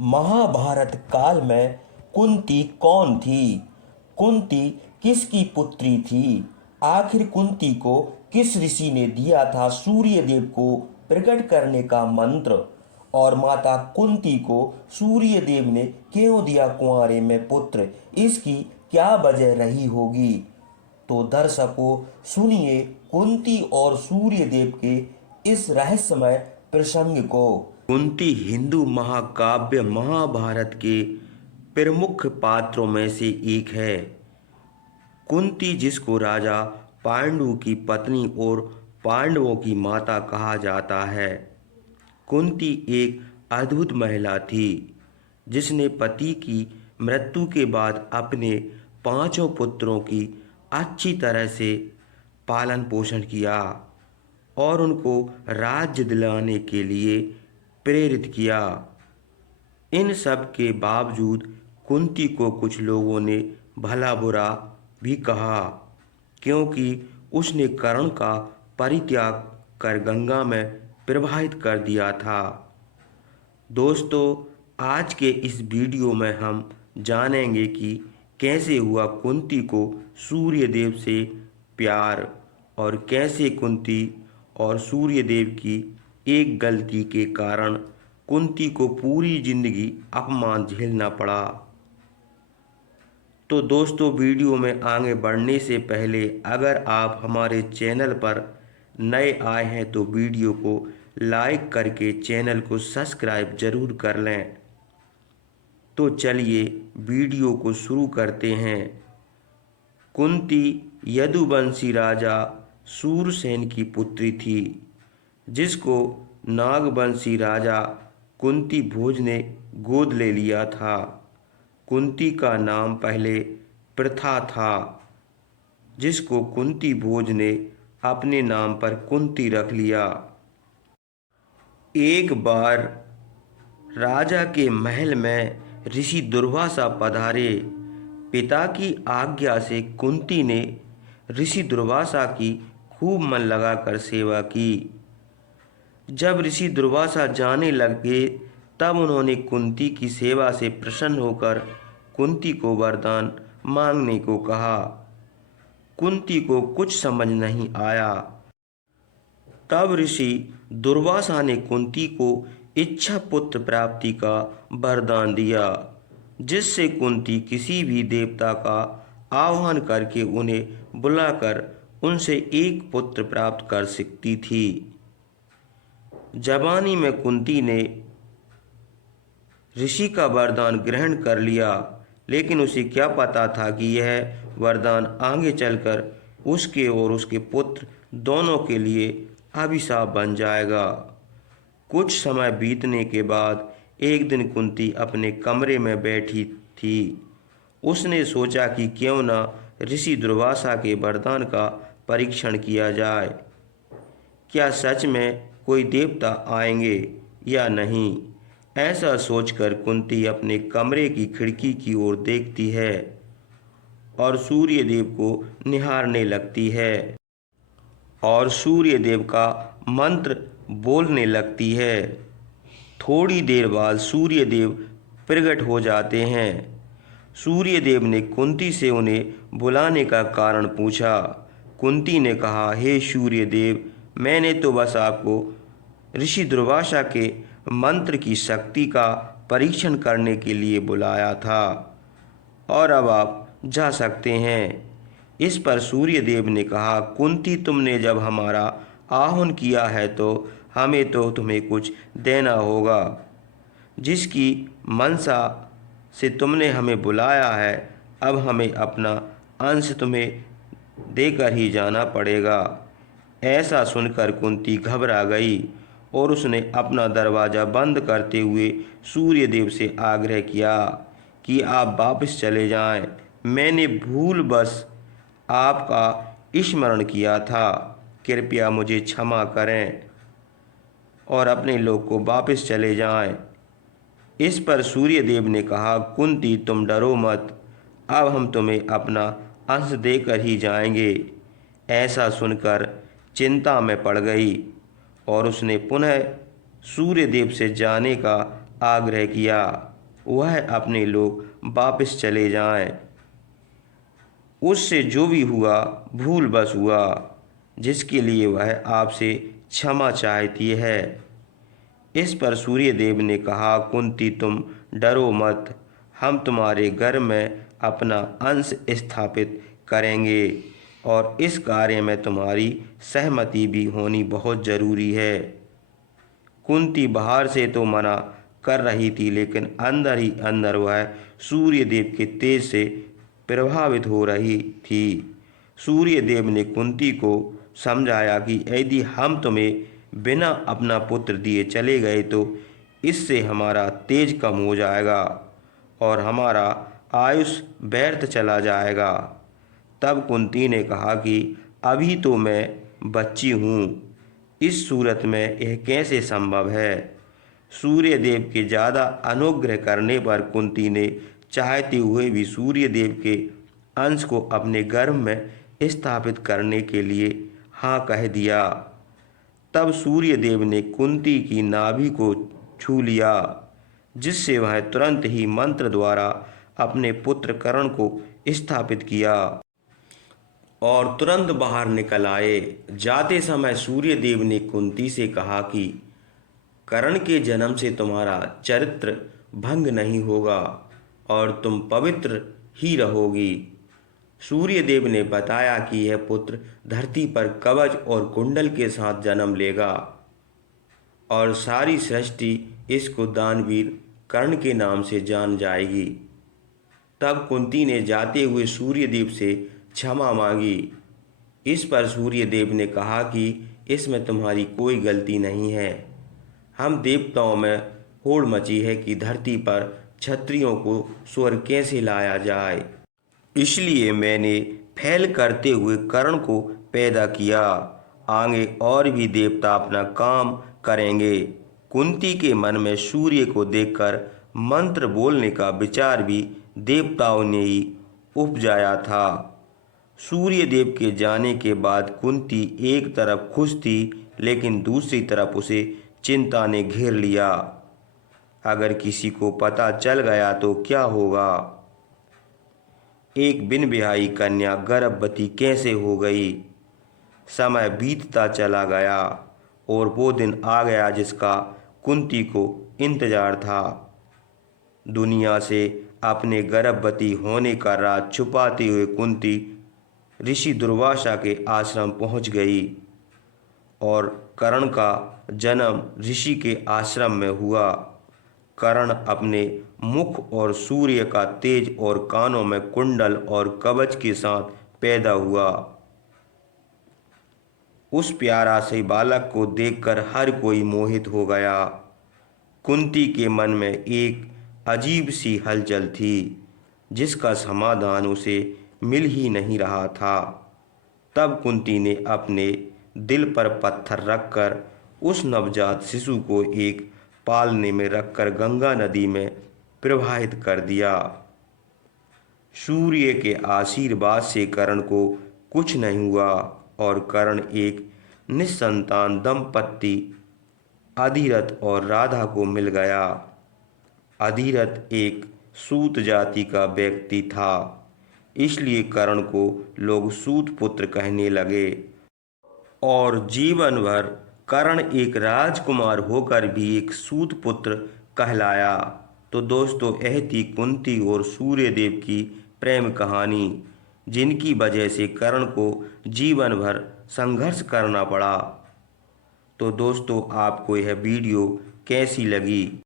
महाभारत काल में कुंती कौन थी? कुंती किसकी पुत्री थी? आखिर कुंती को किस ऋषि ने दिया था सूर्य देव को प्रकट करने का मंत्र? और माता कुंती को सूर्य देव ने क्यों दिया कुंवारे में पुत्र? इसकी क्या वजह रही होगी? तो दर्शकों, सुनिए कुंती और सूर्य देव के इस रहस्यमय प्रसंग को। कुंती हिंदू महाकाव्य महाभारत के प्रमुख पात्रों में से एक है। कुंती, जिसको राजा पांडु की पत्नी और पांडवों की माता कहा जाता है, कुंती एक अद्भुत महिला थी जिसने पति की मृत्यु के बाद अपने पांचों पुत्रों की अच्छी तरह से पालन पोषण किया और उनको राज्य दिलाने के लिए प्रेरित किया। इन सब के बावजूद कुंती को कुछ लोगों ने भला बुरा भी कहा, क्योंकि उसने कर्ण का परित्याग कर गंगा में प्रवाहित कर दिया था। दोस्तों, आज के इस वीडियो में हम जानेंगे कि कैसे हुआ कुंती को सूर्य देव से प्यार और कैसे कुंती और सूर्य देव की एक गलती के कारण कुंती को पूरी जिंदगी अपमान झेलना पड़ा। तो दोस्तों, वीडियो में आगे बढ़ने से पहले अगर आप हमारे चैनल पर नए आए हैं तो वीडियो को लाइक करके चैनल को सब्सक्राइब जरूर कर लें। तो चलिए वीडियो को शुरू करते हैं। कुंती यदुवंशी राजा सूरसेन की पुत्री थी, जिसको नागवंशी राजा कुंती भोज ने गोद ले लिया था। कुंती का नाम पहले प्रथा था, जिसको कुंती भोज ने अपने नाम पर कुंती रख लिया। एक बार राजा के महल में ऋषि दुर्वासा पधारे। पिता की आज्ञा से कुंती ने ऋषि दुर्वासा की खूब मन लगाकर सेवा की। जब ऋषि दुर्वासा जाने लगे तब उन्होंने कुंती की सेवा से प्रसन्न होकर कुंती को वरदान मांगने को कहा। कुंती को कुछ समझ नहीं आया। तब ऋषि दुर्वासा ने कुंती को इच्छा पुत्र प्राप्ति का वरदान दिया, जिससे कुंती किसी भी देवता का आह्वान करके उन्हें बुलाकर उनसे एक पुत्र प्राप्त कर सकती थी। जवानी में कुंती ने ऋषि का वरदान ग्रहण कर लिया, लेकिन उसे क्या पता था कि यह वरदान आगे चलकर उसके और उसके पुत्र दोनों के लिए अभिशाप बन जाएगा। कुछ समय बीतने के बाद एक दिन कुंती अपने कमरे में बैठी थी। उसने सोचा कि क्यों न ऋषि दुर्वासा के वरदान का परीक्षण किया जाए। क्या सच में कोई देवता आएंगे या नहीं? ऐसा सोचकर कुंती अपने कमरे की खिड़की की ओर देखती है और सूर्य देव को निहारने लगती है और सूर्य देव का मंत्र बोलने लगती है। थोड़ी देर बाद सूर्य देव प्रकट हो जाते हैं। सूर्य देव ने कुंती से उन्हें बुलाने का कारण पूछा। कुंती ने कहा, हे सूर्य देव, मैंने तो बस आपको ऋषि दुर्वासा के मंत्र की शक्ति का परीक्षण करने के लिए बुलाया था और अब आप जा सकते हैं। इस पर सूर्य देव ने कहा, कुंती, तुमने जब हमारा आह्वान किया है तो हमें तो तुम्हें कुछ देना होगा। जिसकी मनसा से तुमने हमें बुलाया है, अब हमें अपना अंश तुम्हें देकर ही जाना पड़ेगा। ऐसा सुनकर कुंती घबरा गई और उसने अपना दरवाज़ा बंद करते हुए सूर्य देव से आग्रह किया कि आप वापस चले जाएं। मैंने भूलवश आपका स्मरण किया था, कृपया मुझे क्षमा करें और अपने लोक को वापस चले जाएं। इस पर सूर्य देव ने कहा, कुंती, तुम डरो मत, अब हम तुम्हें अपना अंश देकर ही जाएंगे। ऐसा सुनकर चिंता में पड़ गई और उसने पुनः सूर्य देव से जाने का आग्रह किया वह अपने लोग वापस चले जाएं। उससे जो भी हुआ भूल बस हुआ, जिसके लिए वह आपसे क्षमा चाहती है। इस पर सूर्यदेव ने कहा, कुंती तुम डरो मत, हम तुम्हारे घर में अपना अंश स्थापित करेंगे और इस कार्य में तुम्हारी सहमति भी होनी बहुत जरूरी है। कुंती बाहर से तो मना कर रही थी, लेकिन अंदर ही अंदर वह सूर्यदेव के तेज से प्रभावित हो रही थी। सूर्यदेव ने कुंती को समझाया कि यदि हम तुम्हें बिना अपना पुत्र दिए चले गए तो इससे हमारा तेज कम हो जाएगा और हमारा आयुष व्यर्थ चला जाएगा। तब कुंती ने कहा कि अभी तो मैं बच्ची हूँ, इस सूरत में यह कैसे संभव है। सूर्यदेव के ज़्यादा अनुग्रह करने पर कुंती ने चाहते हुए भी सूर्यदेव के अंश को अपने गर्भ में स्थापित करने के लिए हाँ कह दिया। तब सूर्यदेव ने कुंती की नाभि को छू लिया, जिससे वह तुरंत ही मंत्र द्वारा अपने पुत्र कर्ण को स्थापित किया और तुरंत बाहर निकल आए। जाते समय सूर्यदेव ने कुंती से कहा कि कर्ण के जन्म से तुम्हारा चरित्र भंग नहीं होगा और तुम पवित्र ही रहोगी। सूर्यदेव ने बताया कि यह पुत्र धरती पर कवच और कुंडल के साथ जन्म लेगा और सारी सृष्टि इसको दानवीर कर्ण के नाम से जान जाएगी। तब कुंती ने जाते हुए सूर्यदेव से क्षमा मांगी। इस पर सूर्यदेव ने कहा कि इसमें तुम्हारी कोई गलती नहीं है। हम देवताओं में होड़ मची है कि धरती पर क्षत्रियों को स्वर्ग कैसे लाया जाए, इसलिए मैंने फैल करते हुए कर्ण को पैदा किया। आगे और भी देवता अपना काम करेंगे। कुंती के मन में सूर्य को देखकर मंत्र बोलने का विचार भी देवताओं ने ही उपजाया था। सूर्यदेव के जाने के बाद कुंती एक तरफ खुश थी, लेकिन दूसरी तरफ उसे चिंता ने घेर लिया। अगर किसी को पता चल गया तो क्या होगा? एक बिन ब्याही कन्या गर्भवती कैसे हो गई? समय बीतता चला गया और वो दिन आ गया जिसका कुंती को इंतजार था। दुनिया से अपने गर्भवती होने का राज छुपाते हुए कुंती ऋषि दुर्वासा के आश्रम पहुंच गई और कर्ण का जन्म ऋषि के आश्रम में हुआ। कर्ण अपने मुख और सूर्य का तेज और कानों में कुंडल और कवच के साथ पैदा हुआ। उस प्यारा से बालक को देखकर हर कोई मोहित हो गया। कुंती के मन में एक अजीब सी हलचल थी, जिसका समाधान उसे मिल ही नहीं रहा था। तब कुंती ने अपने दिल पर पत्थर रखकर उस नवजात शिशु को एक पालने में रखकर गंगा नदी में प्रवाहित कर दिया। सूर्य के आशीर्वाद से कर्ण को कुछ नहीं हुआ और कर्ण एक निस्संतान दंपत्ति अधिरथ और राधा को मिल गया। अधिरथ एक सूत जाति का व्यक्ति था, इसलिए कर्ण को लोग सूत पुत्र कहने लगे और जीवन भर कर्ण एक राजकुमार होकर भी एक सूत पुत्र कहलाया। तो दोस्तों, यह थी कुंती और सूर्यदेव की प्रेम कहानी, जिनकी वजह से कर्ण को जीवन भर संघर्ष करना पड़ा। तो दोस्तों, आपको यह वीडियो कैसी लगी?